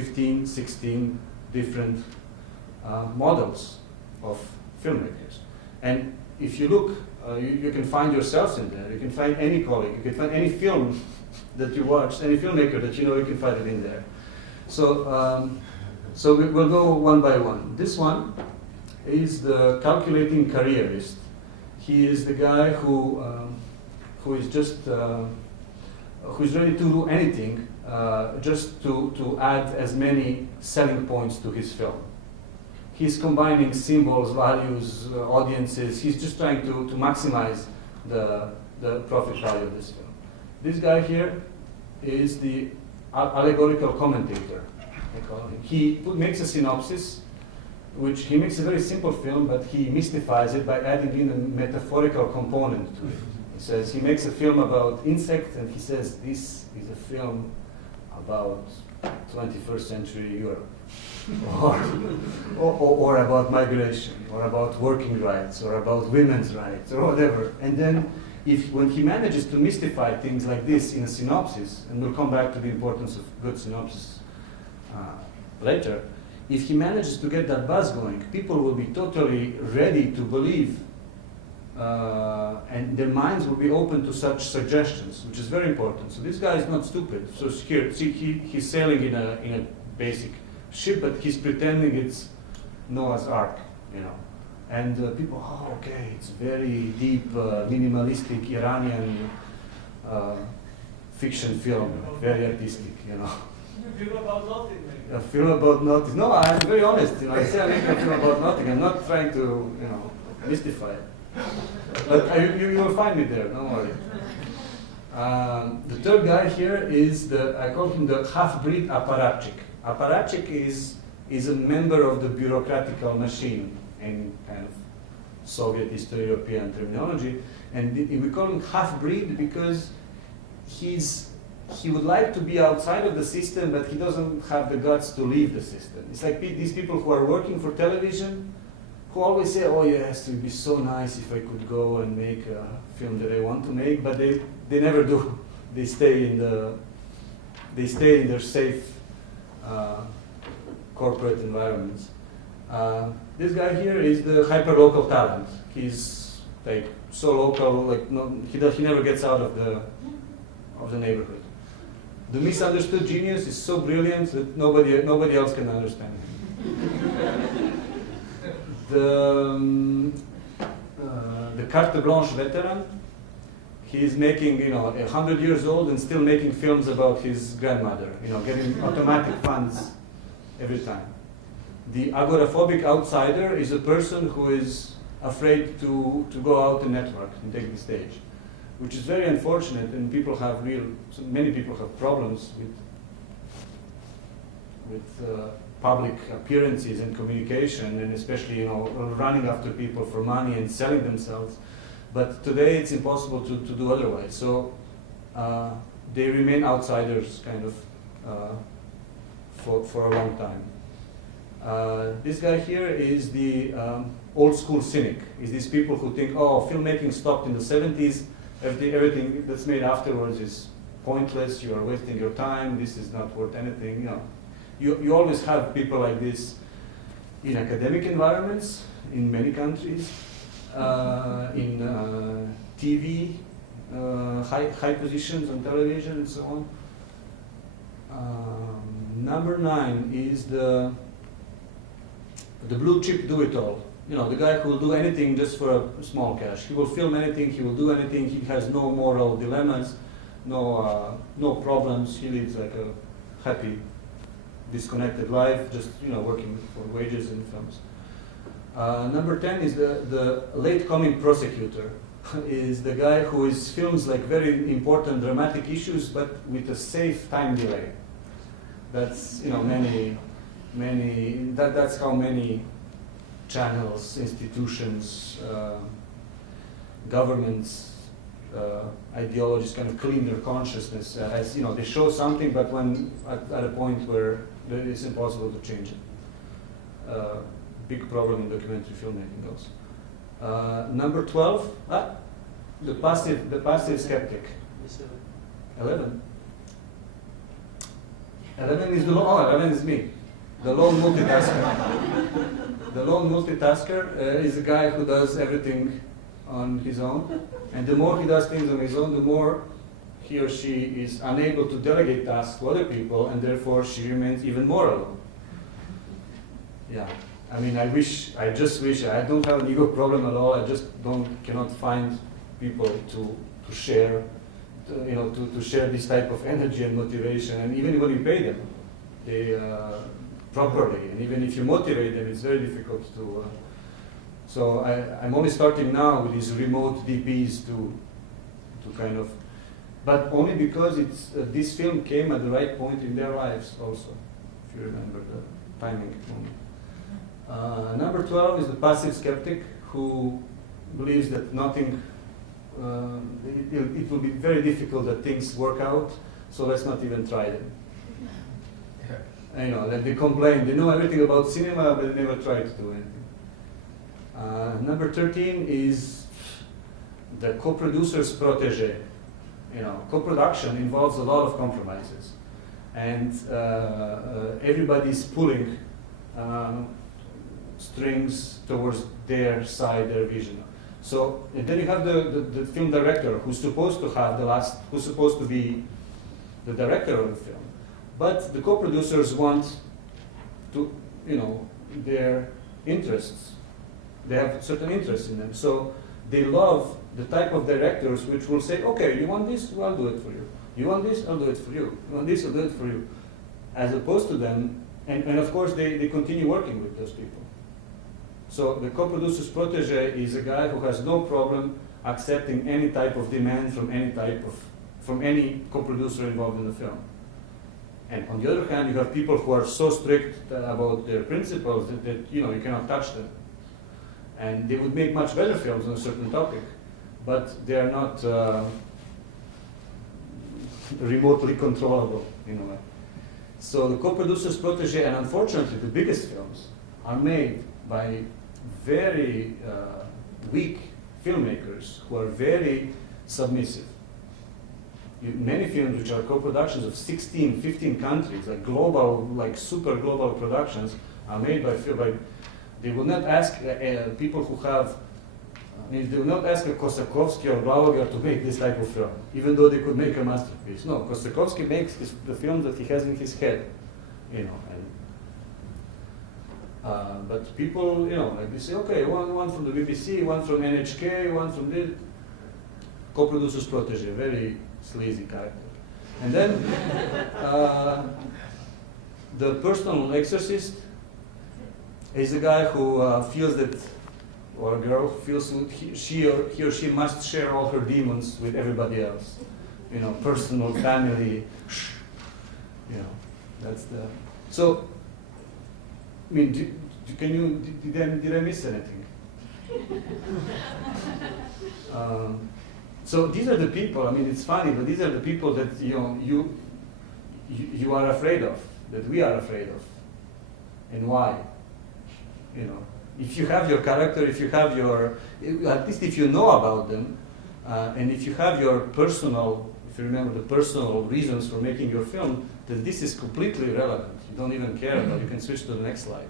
15, 16 different models of filmmakers. And if you look, you can find yourselves in there. You can find any colleague. You can find any film that you watched, any filmmaker that you know, you can find it in there. So, so we'll go one by one. This one is the calculating careerist. He is the guy who is just who's ready to do anything just to add as many selling points to his film. He's combining symbols, values, audiences. He's just trying to maximize the profit value of this film. This guy here is the allegorical commentator, I call him. He makes a synopsis, which he makes a very simple film, but he mystifies it by adding in a metaphorical component to it. He says he makes a film about insects, and he says this is a film about 21st century Europe, or about migration, or about working rights, or about women's rights, or whatever. And then, when he manages to mystify things like this in a synopsis, and we'll come back to the importance of good synopsis later, if he manages to get that buzz going, people will be totally ready to believe, and their minds will be open to such suggestions, which is very important. So this guy is not stupid. So here, see, he's sailing in a basic ship, but he's pretending it's Noah's Ark, you know. And people, oh, okay, it's very deep, minimalistic Iranian fiction film, very artistic, you know. A film about nothing, maybe. A film about nothing. No, I'm very honest. You know, I say I make a film about nothing. I'm not trying to, you know, mystify it. But you will find me there. Don't worry. The third guy here is I call him the half-breed apparatchik. Apparatchik is a member of the bureaucratical machine in kind of Soviet Eastern European terminology, and we call him half-breed because he would like to be outside of the system, but he doesn't have the guts to leave the system. It's like these people who are working for television, who always say, oh yes, it would be so nice if I could go and make a film that I want to make, but they never do. They stay in their safe corporate environments. This guy here is the hyper-local talent. He's like so local, like he never gets out of the neighborhood. The misunderstood genius is so brilliant that nobody else can understand him. The carte blanche veteran, he's making, 100 years old and still making films about his grandmother, getting automatic funds every time. The agoraphobic outsider is a person who is afraid to go out and network and take the stage, which is very unfortunate, and many people have problems with public appearances and communication, and especially running after people for money and selling themselves. But today it's impossible to do otherwise. So they remain outsiders, kind of, for a long time. This guy here is the old school cynic. Is these people who think, oh, filmmaking stopped in the 70s. Everything that's made afterwards is pointless. You are wasting your time. This is not worth anything. You always have people like this in academic environments in many countries, in TV, high positions on television, and so on. Number 9 is the blue chip do-it-all. The guy who will do anything just for a small cash. He will film anything, he will do anything, he has no moral dilemmas, no problems. He lives like a happy, disconnected life, just working for wages in films. Number 10 is the late coming prosecutor. Is the guy who films like very important dramatic issues, but with a safe time delay. That's that's how many channels, institutions, governments, ideologies kind of clean their consciousness as they show something, but when at a point where it's impossible to change it. Big problem in documentary filmmaking also. Number 12, the passive skeptic. 11. 11 is the lone, 11 is me. The lone multitasker. The lone multitasker is a guy who does everything on his own. And the more he does things on his own, the more he or she is unable to delegate tasks to other people, and therefore she remains even more alone. Yeah. I mean, I just wish, I don't have an ego problem at all, I just cannot find people to share, to share this type of energy and motivation, and even when you pay them, properly, and even if you motivate them, it's very difficult to, so I'm only starting now with these remote DPs to kind of, but only because this film came at the right point in their lives also, if you remember the timing moment. Number 12 is the passive skeptic who believes that nothing, it will be very difficult that things work out, so let's not even try them. Yeah. That they complain, they know everything about cinema, but they never try to do anything. Number 13 is the co-producer's protege. Co-production involves a lot of compromises, and everybody's pulling strings towards their side, their vision. So, and then you have the film director who's supposed to have who's supposed to be the director of the film. But the co-producers want to, their interests. They have certain interests in them. So they love the type of directors which will say, okay, you want this? Well, I'll do it for you. You want this? I'll do it for you. You want this? I'll do it for you. As opposed to them, and of course they continue working with those people. So the co-producer's protege is a guy who has no problem accepting any type of demand from any co-producer involved in the film. And on the other hand, you have people who are so strict about their principles that you cannot touch them. And they would make much better films on a certain topic, but they are not remotely controllable in a way. So the co-producer's protege, and unfortunately the biggest films, are made by very weak filmmakers who are very submissive. Many films which are co-productions of 16, 15 countries, like global, like super global productions, are made by they will not ask people who have, they will not ask a Kosakovsky or Blaloga to make this type of film, even though they could make a masterpiece. No, Kosakovsky makes the films that he has in his head, but people, like they say, okay, one from the BBC, one from NHK, one from this, co-producer's protege, very sleazy character. And then the personal exorcist is a guy who feels that, or a girl feels he or she must share all her demons with everybody else. Personal, family, that's the. So, I mean, did I miss anything? So these are the people. I mean, it's funny, but these are the people that you are afraid of, that we are afraid of, and why? If you have your character, if you have at least if you know about them, and if you have your personal, if you remember the personal reasons for making your film, then this is completely irrelevant. You don't even care about it. You can switch to the next slide.